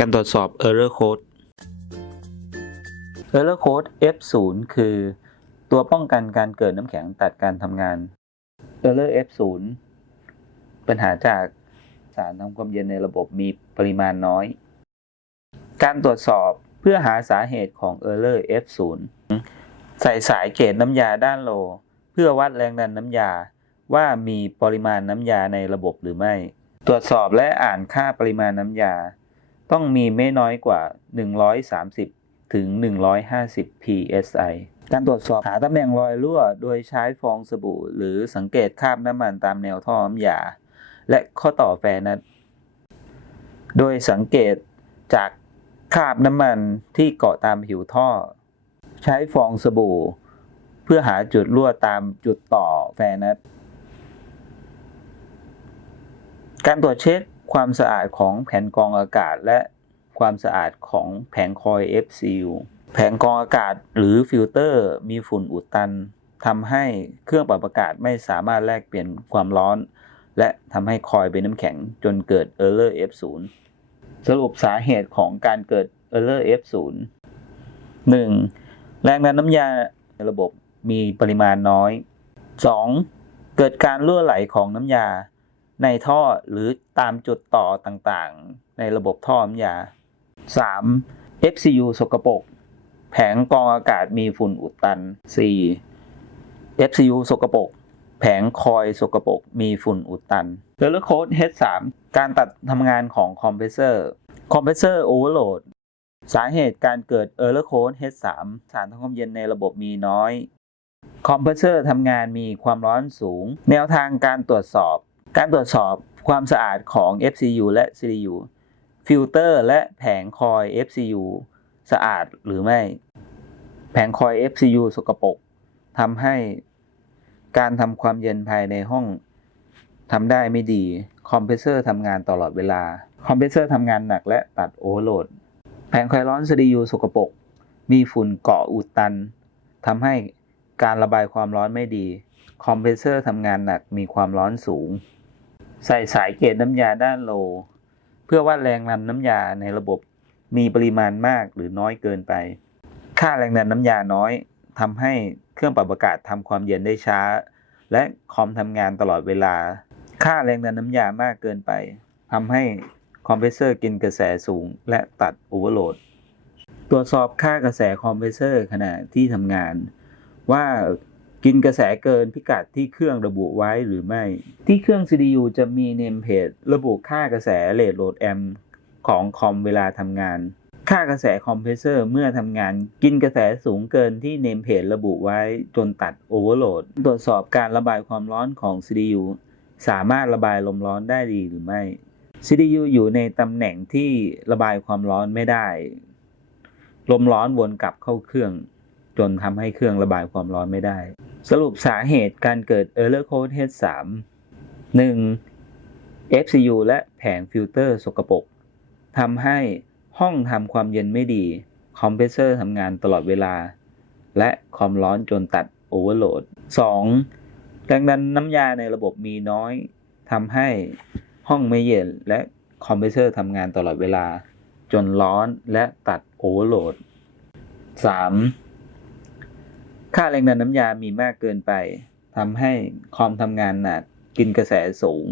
การตรวจสอบ Error Code Error Code F0 คือตัวป้องกันการเกิดน้ำแข็งตัดการทำงาน Error F0 ปัญหาจากสารทำความเย็นในระบบมีปริมาณน้อย การตรวจสอบเพื่อหาสาเหตุของ Error F0 ใส่สายเกจน้ำยาด้านโล เพื่อวัดแรงดันน้ำยาว่ามีปริมาณน้ำยาในระบบหรือไม่ ตรวจสอบและอ่านค่าปริมาณน้ำยา ต้องมีไม่น้อยกว่า 130 ถึง 150 psi การตรวจสอบหาตำแหน่งรอยรั่ว โดยใช้ฟองสบู่ หรือสังเกตคราบน้ำมันตามแนวท่อน้ำยา และข้อต่อแฟนัดโดยสังเกตจากคราบน้ำมันที่เกาะตามผิวท่อ ใช้ฟองสบู่ เพื่อหาจุดรั่วตามจุดต่อแฟนัดการตรวจเช็ค ความสะอาดของแผ่นกรองอากาศ และความสะอาดของแผงคอย FCU แผงกรองอากาศหรือฟิลเตอร์มีฝุ่นอุดตันทำให้เครื่องปรับอากาศไม่สามารถแลกเปลี่ยนความร้อน และทำให้คอยเป็นน้ำแข็งจนเกิด Error F0 สรุปสาเหตุของการเกิด Error F0 1. แรงดันน้ำยาในระบบมีปริมาณน้อย 2. เกิดการรั่วไหลของน้ำยา ในท่อหรือตามจุดต่อต่างๆ ในระบบท่อน้ำยา 3. FCU สกปรกแผงกรองอากาศมีฝุ่นอุดตัน 4. FCU สกปรกแผงคอยสกปรกมีฝุ่นอุดตัน Error Code H3 การตัดทำงานของคอมเพรสเซอร์ คอมเพรสเซอร์โอเวอร์โหลด สาเหตุการเกิด Error Code H3 สารทำความเย็นในระบบมีน้อย คอมเพรสเซอร์ทำงานมีความร้อนสูง แนวทางการตรวจสอบ การตรวจสอบความสะอาดของ FCU และ CDU ฟิลเตอร์และแผงคอย FCU สะอาดหรือไม่ แผงคอย FCU สกปรกทำให้การทำความเย็นภายในห้องทำได้ไม่ดี คอมเพรสเซอร์ทำงานตลอดเวลา คอมเพรสเซอร์ทำงานหนักและตัดโอเวอร์โหลด แผงคอยร้อน CDU สกปรกมีฝุ่นเกาะอุดตันทำให้การระบายความร้อนไม่ดี คอมเพรสเซอร์ทำงานหนักมีความร้อนสูง ใส่สายเกจน้ำยาด้านโล เพื่อวัดแรงดันน้ำยาในระบบมีปริมาณมากหรือน้อยเกินไป ค่าแรงดันน้ำยาน้อยทำให้เครื่องปรับอากาศทำความเย็นได้ช้า และคอมทำงานตลอดเวลา ค่าแรงดันน้ำยามากเกินไปทำให้คอมเพรสเซอร์กินกระแสสูง และตัดโอเวอร์โหลด ตรวจสอบค่ากระแสคอมเพรสเซอร์ขณะที่ทำงาน ว่า กินกระแสเกินพิกัดที่เครื่องระบุไว้หรือไม่ ที่เครื่อง CDU จะมีเนมเพจระบุค่ากระแสเลทโหลดแอมของคอมเวลาทำงาน ค่ากระแสคอมเพรสเซอร์เมื่อทำงาน กินกระแสสูงเกินที่เนมเพจระบุไว้จนตัดโอเวอร์โหลด ตรวจสอบการระบายความร้อนของ CDU สามารถระบายลมร้อนได้ดีหรือไม่ CDU อยู่ในตำแหน่งที่ระบายความร้อนไม่ได้ ลมร้อนวนกลับเข้าเครื่อง จนทำให้เครื่องระบายความร้อนไม่ได้ สรุปสาเหตุการเกิด Error Code H3 1. FCU และแผงฟิลเตอร์สกปรกทำให้ห้องทำความเย็นไม่ดี คอมเพรสเซอร์ทำงานตลอดเวลา และความร้อนจนตัดโอเวอร์โหลด 2. แรงดันน้ำยาในระบบมีน้อยทำให้ห้องไม่เย็นและคอมเพรสเซอร์ทำงานตลอดเวลา จนร้อนและตัดโอเวอร์โหลด 3. ค่าแรงดันน้ำยามีมากเกินไปทำให้คอมทำงานหนักกินกระแสสูง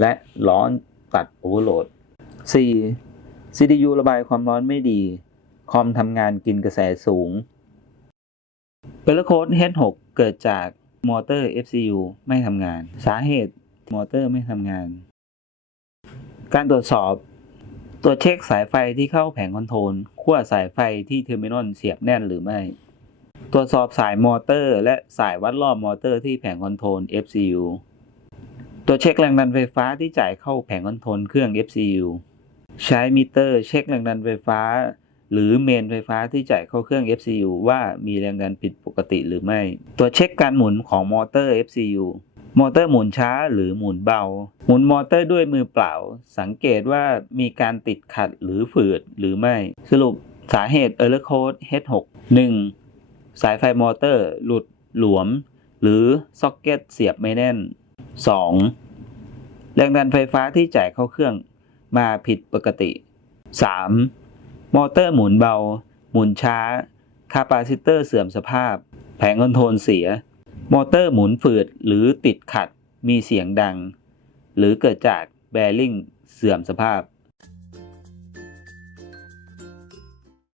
และร้อนตัดโอเวอร์โหลด 4. CPU ระบายความร้อนไม่ดี คอมทำงานกินกระแสสูง Error Code H6 เกิดจากมอเตอร์ FCU ไม่ทำงาน สาเหตุมอเตอร์ไม่ทำงาน การตรวจสอบตรวจเช็คสายไฟที่เข้าแผงคอนโทรลขั้วสายไฟที่เทอร์มินอลเสียบแน่นหรือไม่ ตรวจสอบสายมอเตอร์ และสายวัดรอบมอเตอร์ที่แผงคอนโทรล FCU ตรวจเช็คแรงดันไฟฟ้าที่จ่ายเข้าแผงคอนโทรลเครื่อง FCU ใช้มิเตอร์เช็คแรงดันไฟฟ้า หรือเมนไฟฟ้าที่จ่ายเข้าเครื่อง FCU ว่ามีแรงดันผิดปกติหรือไม่ตรวจเช็คการหมุนของมอเตอร์ FCU มอเตอร์หมุนช้าหรือหมุนเบา หมุนมอเตอร์ด้วยมือเปล่า สังเกตว่ามีการติดขัดหรือฝืดหรือไม่ สรุปสาเหตุ Error Code H6 1. สายไฟมอเตอร์ หลุดหลวม หรือซ็อกเก็ตเสียบไม่แน่น 2. แรงดันไฟฟ้าที่จ่ายเข้าเครื่องมาผิดปกติ 3. มอเตอร์หมุนเบา หมุนช้า คาปาซิเตอร์เสื่อมสภาพ แผงคอนโทรลเสีย มอเตอร์หมุนฝืดหรือติดขัด มีเสียงดัง หรือเกิดจากแบริ่งเสื่อมสภาพ